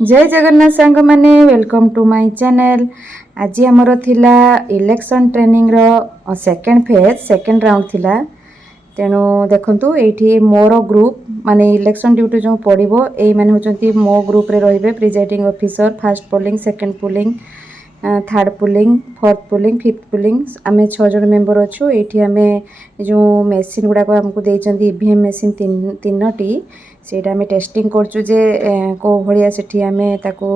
जय जगन्नाथ सांग माने वेलकम टू माय चैनल। आज आमर थिला इलेक्शन ट्रेनिंग रो सेकेंड फेज सेकेंड राउंड थिला। तेणु देखंतु एठी मोर ग्रुप माने इलेक्शन ड्यूटी जो पड़िबो एई माने होचंती मो ग्रुप रे रहिबे presiding officer first polling second polling third polling fourth polling fifth polling आमे 6 जन मेंबर अच्छु। एठी आमे जो मेसिन गुडा को हमको देइचंती ईवीएम मेसिन तीनटी सेटा आमे टेस्टिंग करछु जे को भलिया सेठी आमे ताको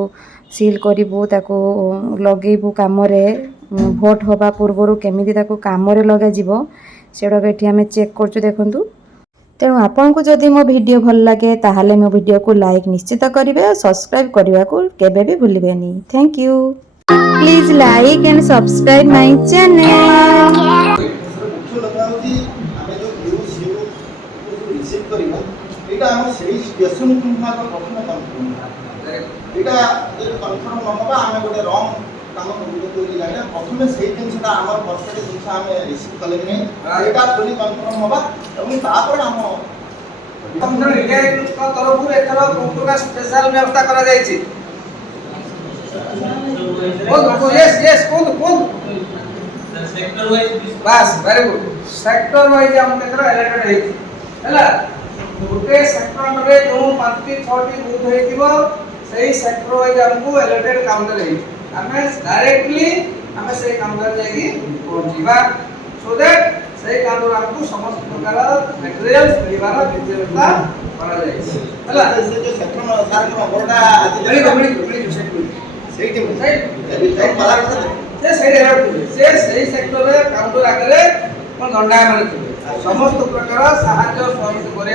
सील करिवु ताको लगेइबु काम रे भोट होबा पूर्वरु केमिति ताको काम रे लगा जिवो सेडा एठी आमे चेक करछु। देखंतु तेणु आपन को जदि मो वीडियो भल लगे ताहाले मो वीडियो को लाइक निश्चित करिवे और सब्सक्राइब करबा को केबे भी भूलिबेनी। Thank you. Please like and subscribe my channel. yes yes कौन सेक्टर वाइज बस वेरी गुड सेक्टर वाइज हम केतरा एलेक्टेड हेति हला गोटे सेक्टर रे जो 5 6 बूथ हेतिबो सही सेक्टर वाइज हमको एलेक्टेड काउंटर हेति हमें डायरेक्टली हमें से काउंटर जाएगी पहुंचीबा सो दैट सही काउंटर हमको समस्त प्रकार मटेरियल्स मिलबार व्यवस्था करा जाय हला से जो सेक्टर में सार के बड़टा बड़ी सेक्टर काउंटर आगे दंडा मानी समस्त प्रकार साहाय्य सहयोग करने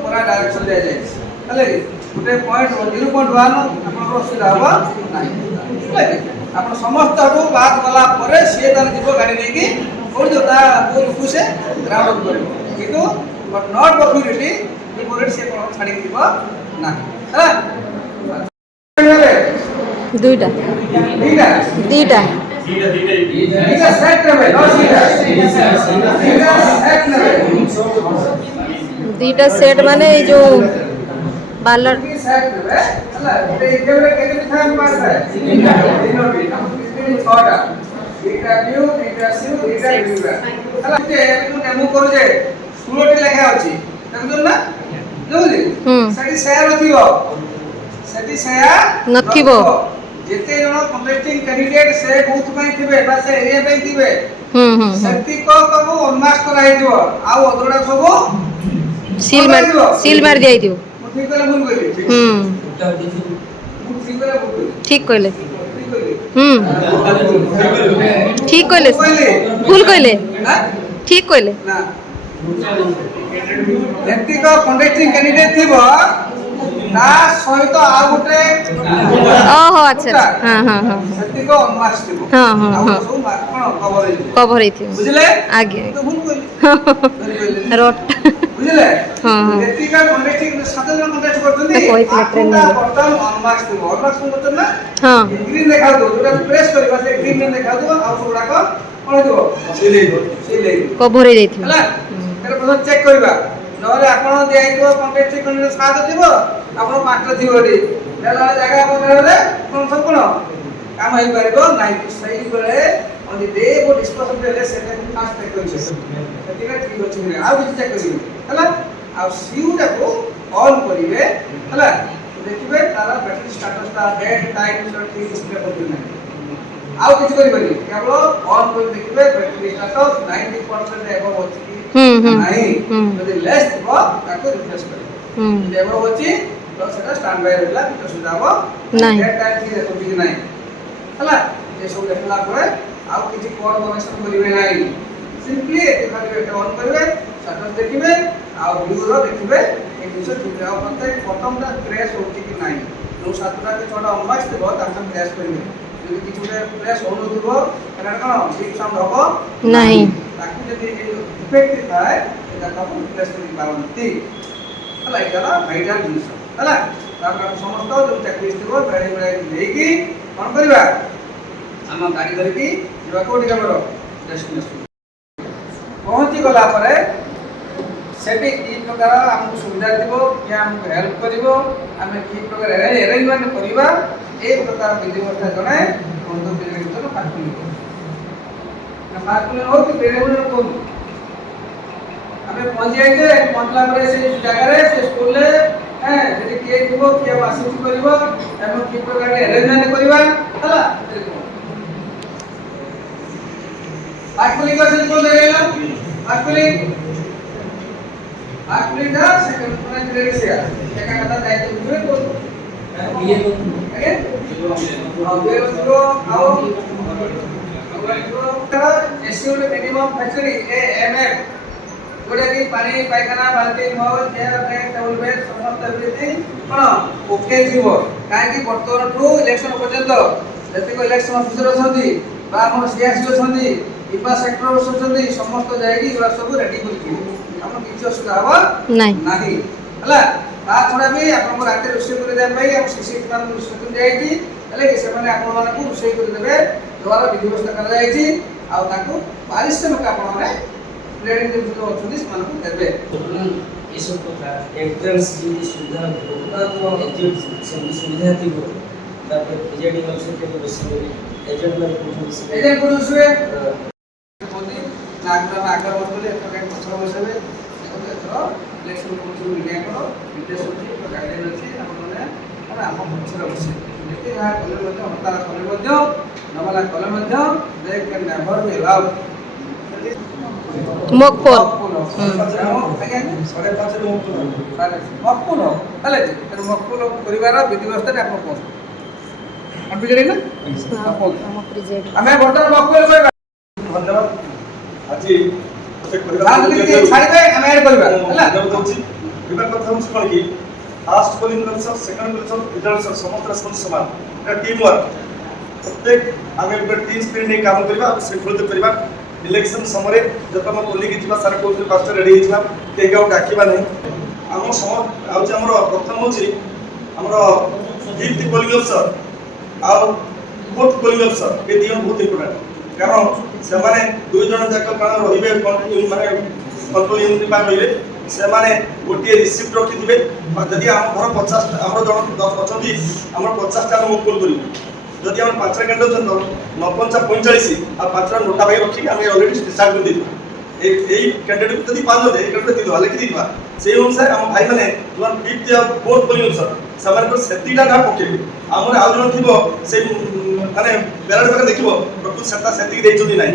पूरा डायरेक्शन दि जाए गोटे पॉइंट 0.1 असुविधा हम ना आप समस्त बात गला सी जीव गाड़ी नहीं कौन से ग्राउंड कर कितु बट नॉट पॉसिबिलिटी से छाड़ी ना दुईटा दीटा दीटा सेट माने जो बालर नथिबो जेते जण कंटेस्टिंग कैंडिडेट से बूथ में थिबे बा से एरिया पे थिबे शक्ति को कबो उन्मास कराई दियो आ ओदड़ा सब सील मार दिया दियो ठीक करे भूल गई ठीक कहले ठीक कहले भूल कहले ठीक कहले ना व्यक्ति को कंटेस्टिंग कैंडिडेट थिबो ना सहित आ गुटे ओहो अच्छा हां हां हां शक्ति को उन्मास थिबो हां हां हां सब कवर कवर थी बुझले आगे तो भूल कहले रोट बुझले हां हां व्यक्ति का कंटेस्टिंग सात जन कंटेस्ट करथुनी कोई ट्रेन में बर्तन उन्मास थिबो उन्मास को मतलब ना हां ग्रीन देखा दो जोटा प्रेस करबा से ग्रीन में देखा दो आ सोडा को कोन दिबो सिले कवर हे थी हला तेरे पसंद चेक करबा नरे आपण देइतो कंटेस्ट कैंडिडेट साथ थिबो आपण पांचटा थिबोडी नेला जगह आपण रे कोन सब कोन काम होई परबो नाइ सही बेले on the day वो डिस्कशन देले सेटा फास्ट चेक करियो सेटिका ठीक अछि ने आ भी चेक करियो हला आ सीउटा को ऑन करिवे हला देखिबे तारा बैटरी स्टेटस ता डेट टाइम सब ठीक डिस्प्ले करबे नै आ किछ करिबनी केवल ऑन कर देखिबे बैटरी स्टेटस 90% एबव अछि नहीं यदि लेस हो ताको रिफ्रेश कर यदि एबव अछि तो सेटा स्टैंड बाय रहला तो सुधाबो नहीं डेट टाइम की देखो कि नहीं हला ये सब देखला परे आउ किछि कोड कनेक्शन करिवे नाही सिंपली एते खाली एते ऑन करबे स्टेटस देखिबे आउ व्यू रो देखिबे ए दिस ठीक आउ पते बटन ता क्रैश होछि कि नाही जो सातटा के छोटा अनबॉक्स देबो ताको क्रैश करिवे यदि किछि उठे क्रैश होनो दिबो एना कोन ठीक साउंड होबो नहीं ताकि जदि इफेक्ट थाए एटा ताको क्रैश करि पारंती हला एटा भाइटाल जिनिस हला तापर समस्त जो चेकलिस्ट दिबो गाड़ी में लेकी कोन करबा हम गाड़ी धरकी जीवा कोठी हमरो डेस्टिनेशन पहुंची गला परे सेठी की प्रकार हमको सुविधा दिबो कि हमको हेल्प करिवो आमे की प्रकार अरेंजमेंट करिवा ए प्रकार विधि व्यवस्था जणे बंधु पिले भीतर पाठुली ना पाठुली हो कि पेड़े उन को आमे पहुंच जाए के मतलब रे से जगह रे से स्कूल ले हैं यदि के दिबो के आसित करिवो एम की प्रकार अरेंजमेंट करिवा हला पाठुली का से को ले लेला पाठुली आपने का सेकंड पुनः ग्रेड से क्या कहता है तो हुए को ये तो ओके और ये तो आओ एसयूड मिनिमम फैसिलिटी एएमएफ जोड़ा कि पानी पायखाना बाल्टी mall chair bag table bed समस्त एवरीथिंग कोन ओके जीवो काहे कि वर्तमान टू इलेक्शन पर्यंत जति को इलेक्शन ऑफिसर अछंती बा हम सीएससी अछंती इपा सेक्टर अछंती समस्त जाईकी सब रेडी करथि हम किछ असुविधा हबो नाही हला ता छोड़ा भी आपन राते रोषे करे दे भाई हम सीसी मान रोषे कर जाईची हले कि से माने आपन माने को रोषे कर देबे द्वारा विधि व्यवस्था कर जाईची आ ताको पारिश्रमिक आपन माने ट्रेनिंग जे जो अछंती मान को देबे ये सब कथा एंट्रेंस जी सुविधा होता तो एजेंट सुविधा थी वो तापर एजेंट ऑफिसर के बसी एजेंट में एजेंट को सुवे मोदी नागरा नागर बोले तो के पछर बसेबे तो इलेक्शन कमिशन मीडिया करो विदेश होची तो गाइडलाइन अछि आपण माने और हम पछर बसे जेते हा कले मध्य हताला कले मध्य नमला कले मध्य they can never be allowed मकपुर मकपुर ताले मकपुर परिवार विधि व्यवस्था आपण कोन हम बिजड़ी ना हमें वर्तमान मकपुर कहबा धन्यवाद আজি छाड़े हम ऐड करबा हला विभाग কথা হচ্ছে কোন কি first polling concept second polling result সমস্ত রেসপন্স সমান এটা টিম ওয়ার্ক প্রত্যেক আমি একটা টিম স্পিরিট নিয়ে কাম করিবা শৃঙ্খলিত করিবা ইলেকশন সময়ে যত আমি পোলিং ଯିବା ସାର କୋଉଠି ପାଷ୍ଟ ରେଡି ହେଇଯିବା କେହି ଆଉ ଡାକିବା ନାହିଁ ଆମ ଆଉଛି ଆମର ପ୍ରଥମ ହଉଛି ଆମର ଫିଫ୍ଥ ପୋଲିଂ ଅଫିସର ଆଉ ଫୋର୍ଥ ପୋଲିଂ ଅଫିସର ଏ ଦି ଜଣ ବହୁତ ଇମ୍ପୋର୍ଟାଣ୍ଟ କାରଣ ସେମାନେ ଦୁଇ ଜଣ ଯାକ କାରଣ ରହିବେ ମାନେ କଣ୍ଟ୍ରୋଲ ୟୁନିଟ୍ ପାଇଁ ରହିବେ ସେମାନେ ଗୋଟିଏ ରିସିପ୍ଟ ରଖିଥିବେ ଯଦି ଆମ ଘର 50 ଆମର ଜଣ 10 ଅଛନ୍ତି ଆମର 50ଟା ଆମେ ମୁକୁଲ କରିବୁ ଯଦି ଆମର 5ଟା କ୍ୟାଣ୍ଡିଡେଟ୍ ଅଛନ୍ତି 9:45 ଆଉ 5ଟା ନୋଟା ପାଇଁ ରଖିକି ଆମେ ଅଲରେଡି ଡିସାଇଡ୍ କରିଦେଇଛୁ এই ক্যান্ডিডেট যদি 5 জনে এই ক্যান্ডিডেট দিবা লেখি দিবা সেই অনুসারে ଆମ ଭାଇ ମାନେ তোমার ফিফথ আর ফোর্থ পোলিং অফিসর ସେମାନଙ୍କ ସେତିଟା ନା ପକେଇବେ ଆମର ଆଉ ଜଣ ଥିବ ସେଇ ମାନେ ବ୍ୟାଲଟ ପାଖରେ ଦେଖିବ ପ୍ରକୃତ ସେଟା ସେତିକି ଦେଇଛନ୍ତି ନାହିଁ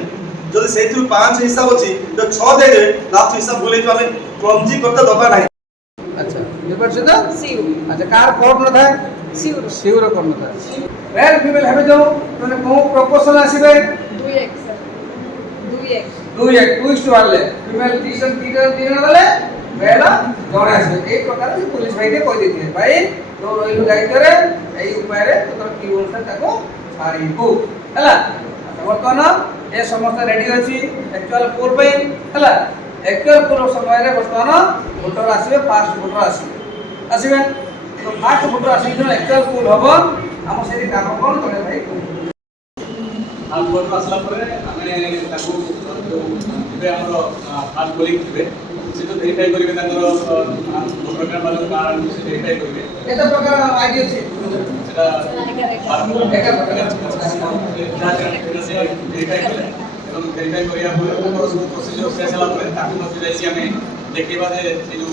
ଯଦି ସେଇଥିରୁ 5 ହିସାବ ଅଛି ତ 6 ଦେଇଦେବେ ଲାଷ୍ଟ ହିସାବ ଭୁଲେଇଛୁ ଆମେ କ୍ଲମଜି করতে দবা নাই अच्छा पेपर से तो सीयू अच्छा कार कोड न था सीयू रो कोड न था मेल फीमेल हेबे जो माने को प्रपोजल आसीबे 2x sir 2x 2x 2:1 female teacher तीन वाले मेल जणे आसीबे एक प्रकार से पुलिस भाई के कह देती है भाई तो रोइल दायित्व रे एई उपाय रे तो की अनुसार ताको छाड़ीबू हला वर्तमान ए समस्त रेडी अछि एक्चुअल पोल पे हला एक्चुअल पोल समय रे वर्तमान वोटर आसीबे फास्ट वोटर आसीबे तो फास्ट वोटर आसी जो एक्चुअल पोल हबो हम सेठी काम कोन करे भाई आप वोटर आसला परे हमें ताको जो इबे हमरो फास्ट पोलिंग थिबे से तो वेरीफाई करिवे ताकर वोटर कार्ड वाला कार्ड से वेरीफाई करिवे एत प्रकार आईडी अछि सेटा एका प्रकार से वेरीफाई कले এবং वेरीफाई करिया परे हमर सब प्रोसीजर शेष होला परे ताकू मते जाईसी हमें देखिबा जे से जो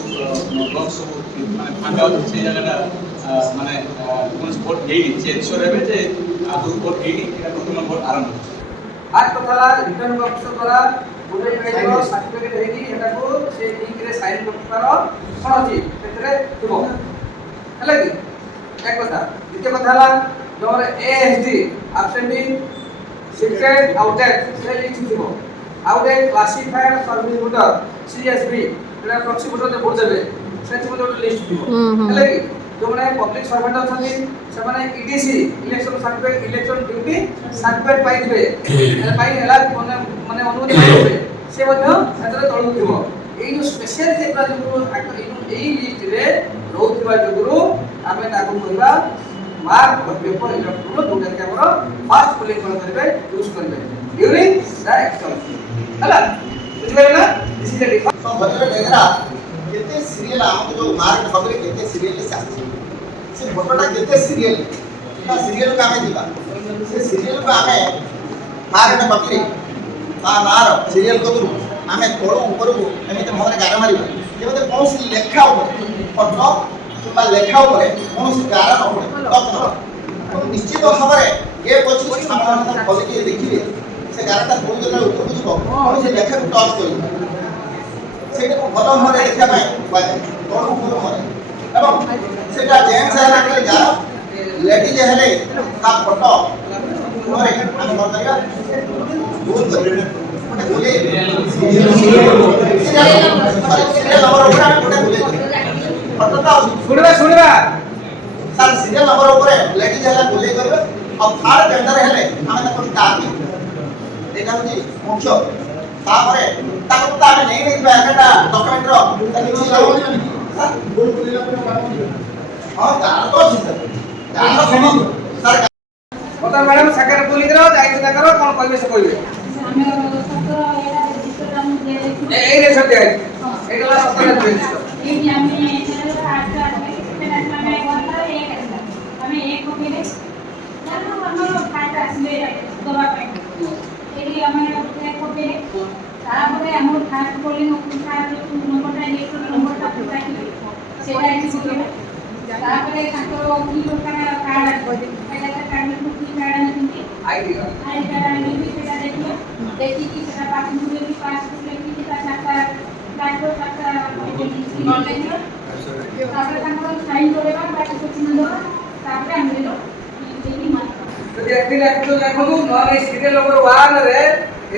बॉक्स सब माने फांका से जगहटा माने कोन स्पॉट हेई से एन्श्योर हेबे जे आदु भोट हेई एटा प्रथम भोट आरंभ आज कथा रिटर्न बॉक्स द्वारा गुडे पेजर सर्टिफिकेट हेकी एटा को से लिंक रे साइन करतार कोन अछि तेरे थिबो हला कि एक कथा द्वितीय कथा हला जोर एएसडी एब्सेंटिंग सीक्रेट आउटेड से लिंक थिबो आउटेड क्लासिफाइड सर्विस वोटर सीएसबी एटा प्रॉक्सी वोटर जे भोट देबे सेति वोटर लिस्ट थिबो हला कि जो माने पब्लिक सर्वेंट अछथि से माने EDC election certificate election duty certificate पाइबे पाइ हला माने अनुमति पाइबे से मध्य सेतरे तळु थिबो एई जो स्पेशल जेब्रा जो एई लिस्ट रे रहउथिबा जगुरु आमे ताकु कहबा मार्क पेपर इलेक्ट्रोन जोटा के हमर फास्ट पोलिंग कोन करबे यूज करबे ड्यूरिंग द एक्शन हला बुझिबे ना दिस इज द डिफरेंस तो बच्चे डेगरा सीरियल हम जो मार्क खबर केते सीरियल से से फोटोटा केते सीरियल ता सीरियल का हमें दिबा से सीरियल को हमें मार्क खबर ता नार सीरियल को दु हमें तोड़ ऊपर को एमिते भाବରେ गारा मारिबा जेबते कोनसी लेखा ऊपर फोटो किंबा लेखा ऊपर कोनसी गारा न पड़े तो निश्चित भाବରେ ये कोची सामान्य क्वालिटी देखिबे से गाराटा कोन जगह ऊपर को जिवो कोनसी लेखा को टच करिबो सेटा को भलो भाବରେ देखा पाए बाजे तोड़ ऊपर मारे एवं सेटा जेंट्स है ना के गारा लेडीज है ता फोटो ऊपर हम कर करिया दूर करिया बोले सीरियल नंबर ऊपर बोले फोटो ता सुनबा सर सीरियल नंबर ऊपर लेडीज है बोले करबे और थर्ड जेंडर है हमें तो ताकि देखा जी मुख्य तापरे ताको ता नहीं नहीं बैठा डॉक्यूमेंट रो किछि लागोनी बोल बोलिला पर हां गाल तो छै गाल सुनो सर बता मैडम सेकेंड पुलिस रो जाई ना करो कोन कहबे से कहबे ଆମେ ସତର ଏଇଟା ରେଜିଷ୍ଟର ଆମେ ଦିଆଯାଇଥିଲା ए रे सब दे एगला सतरे रजिस्टर ଏଇଠି ଆମେ ଆଠ ଆମେ ଗଲା ଏକ ଆସିଲା ଆମେ ଏକ କପିରେ ଆମର ଫାଇଲ ଆସିଲେ ଦବା ପାଇଁ ଏଇଠି ଆମେ ଏକ କପିରେ ତାପରେ ଆମର ଫାଷ୍ଟ ପୋଲିଂ ଫାଷ୍ଟ ନମ୍ବରଟା ଇଲେକ୍ଟ୍ରୋନିକ ନମ୍ବରଟା ପକାଇଲେ ସେଟା ଏଠି ଶିଖେଇଲା ତାପରେ ତାଙ୍କର କି ପ୍ରକାର କାର୍ଡ ଆସିବ ଏଇଟା କାର୍ଡ କି କାର୍ଡ ଆଣିଛନ୍ତି आईडी କାର୍ଡ ଆଣିବି ସେଟା ଦେଖିବା देखिए सेटा पासबुक भी पासबुक लेखि ता चारटा डाक्टर चारटा ऑनलाइन तापर तापर साइन करेबा बाकी कुछ न दो तापर हम लेलो देखि मार तो एक्चुअली एक्चुअली देखो नॉन सीरियल नंबर 1 रे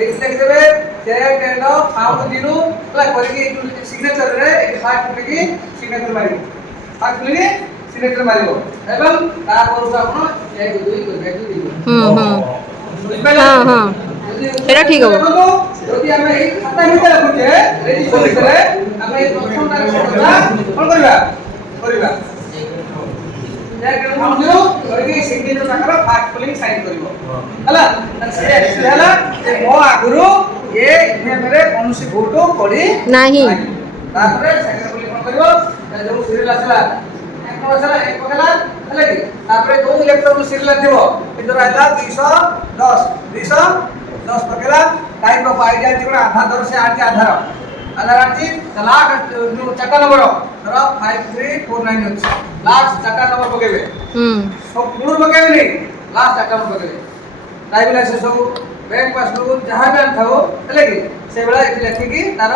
एक लिख देबे चेक एंड फाउंड दिनु ला करके सिग्नेचर रे एक फास्ट लिखि सिग्नेचर मारिबो फास्ट लिखि सिग्नेचर मारिबो एवं ता पर आपण 1 2 कर हां हां एटा ठीक हो যদি আমি এই খাতা ভিতরে রাখুছে রেজিস্টার ভিতরে আমি এই প্রথমটা কথা কোন করিবা যাকে ফাউন্ড দিও করকে সিগনেচর টাকার ফাস্ট পুলিং সাইন করিব হলা সে এক্চুয়ালি হলা যে মো আগুরু এ ইমেরে কোনসি ফটো পড়ি नाही তারপরে সেকেন্ড পুলিং কোন করিব যে সিরিয়াল আসলা এক আসলা এক পকেলা হলা কি তারপরে কোন ইলেকট্রন সিরিয়াল থিব ভিতরে আইলা 210 पकेला टाइप ऑफ आइडिया जिकड़ा आधार दर से आठ आधार आधार आछि लाख जो चक्का नंबर धर 5349 अछि लाख चक्का नंबर पकेबे सब पूर्ण पकेबे नहीं लास्ट चक्का नंबर पकेबे ड्राइविंग लाइसेंस सब बैंक पासबुक जहां भी थाओ हले कि से बेला एथि लिखि कि तार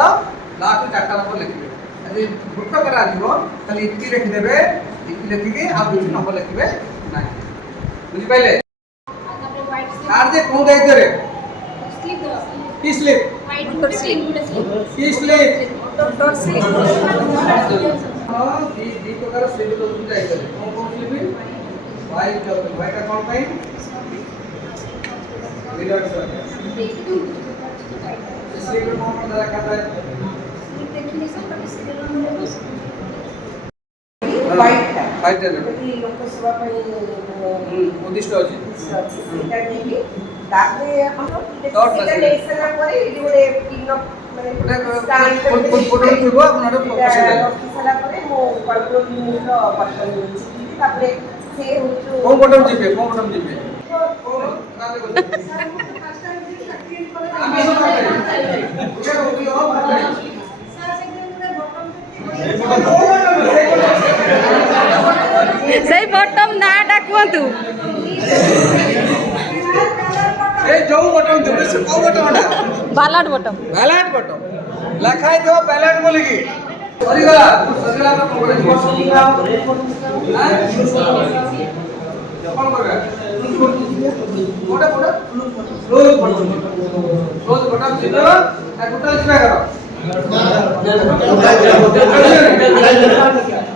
लास्ट चक्का नंबर लिखिबे यदि भुक्ता करा दिबो तले इति लिखि देबे इति लिखि कि आ दुई नंबर लिखिबे नाही बुझि पाइले कार जे कोन दायित्व रे स्लिप दो की स्लिप वाइट डोर स्लिप की स्लिप डोर स्लिप हां दी प्रकार स्लिप दो दायित्व रे कोन स्लिप वाइट का कोन पाई लीडर सर स्लिप में कौन दरा खाता है देखिए सब सीरियल नंबर फाइट है ଲୋକସଭା ପାଇଁ ଉଦ୍ଦିଷ୍ଟ ଅଛି ସେଇଟା ନେଇକି ତାପରେ ଆପଣ ସେଇଟା ନେଇ ସାରିଲା ପରେ ଏଠି ଗୋଟେ ପିନ ମାନେ ଫଟୋ ଥିବ ଆପଣର ରଖି ସାରିଲା ପରେ ମୁଁ କଳ୍ପନା ନ୍ୟୁଜ୍ର ବଟନ୍ ଦେଇଛି ତାପରେ ସେ ହଉଛି କୋଉ ବଟନ୍ ଯିବେ କୋଉ ବଟନ୍ ଯିବେ ଆମେ ସବୁ ସେଇ ବଟମ ନାଟା କୁହନ୍ତୁ ए जो बटन देबे से को button ballot button ballot button लिखाई दो बैलेट बोली की सरीगला सरीगला तो कोन करे हां कौन करबे कोडा कोडा रोज बटन जितो आ टोटल किबा करो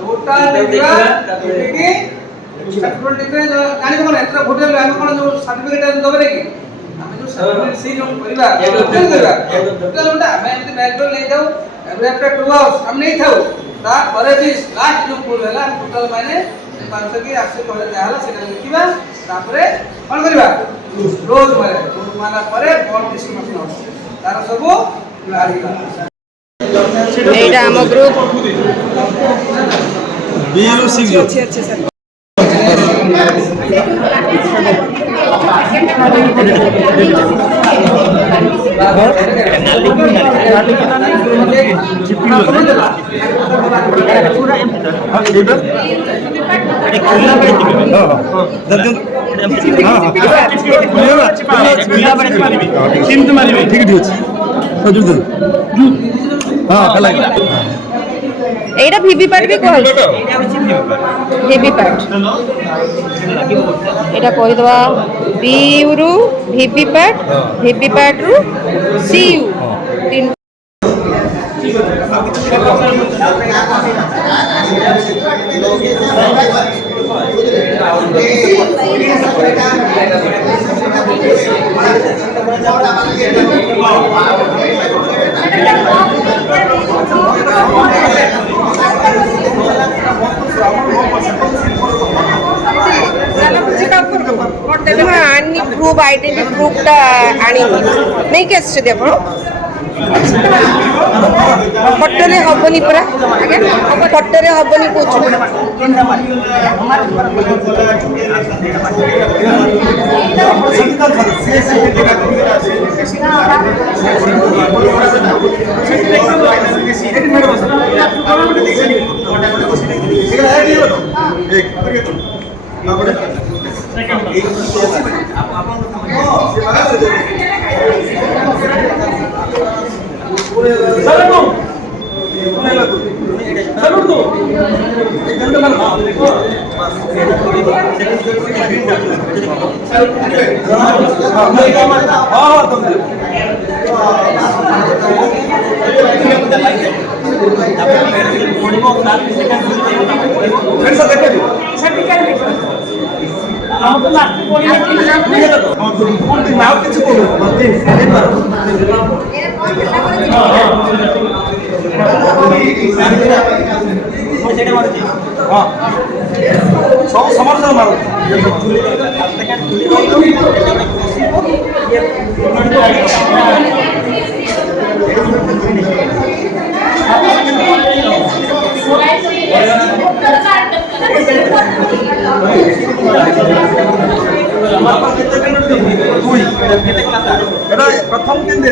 टोटल देखिबा देखि सर्टिफिकेट देखिबे गाड़ी कोन एतरा होटल हम कोन जो सर्टिफिकेट दबे कि ଆମେ ଯୋଉ सर्टिफिकेट सी जो କରିବା ଟୋଟାଲ କରିବା ଟୋଟାଲ ଉଣ୍ଡା ଆମେ ଏମିତି ମେଟ୍ରୋ ନେଇ ଯାଉ ଏଭରି ଆଫ୍ଟର 2 ଆवर्स हम नहीं थाउ ତା ପରେ ବି ଲାଷ୍ଟ ଯୋଉ ପୁର ହେଲା ଟୋଟାଲ ମାନେ 500 କି 800 କହିଲେ ଯାହା ହେଲା ସେଟା লিখিবা ତାପରେ কোন କରିବା ରୋଜ ମାରା ପରେ বল ডিসক্রিপশন ଅଛି ତାର ସବୁ ଲାଗିଲା এইটা ଆମ ଗ୍ରୁপ BLO 6 अच्छे अच्छे सर এইটা ভিভিপ্যাট ବି କୁହାଯାଉଛି ଭିଭିପ୍ୟାଟ୍ ଏଇଟା କହିଦେବା ବିୟୁରୁ ଭିଭିପ୍ୟାଟ୍ ଭିଭିପ୍ୟାଟ୍ରୁ ସିୟୁ ଆଣିନି ପ୍ରୁଫ୍ ଆଇଡେଣ୍ଟି ପ୍ରୁଫ୍ଟା ଆଣିନି ନେଇକି ଆସିଛନ୍ତି ଆପଣ ଫଟୋରେ ହବନି ପରା ଆଜ୍ଞା ଫଟୋରେ ହବନି କହୁଛନ୍ତି सब समर्थन मारो प्रथम दिन दे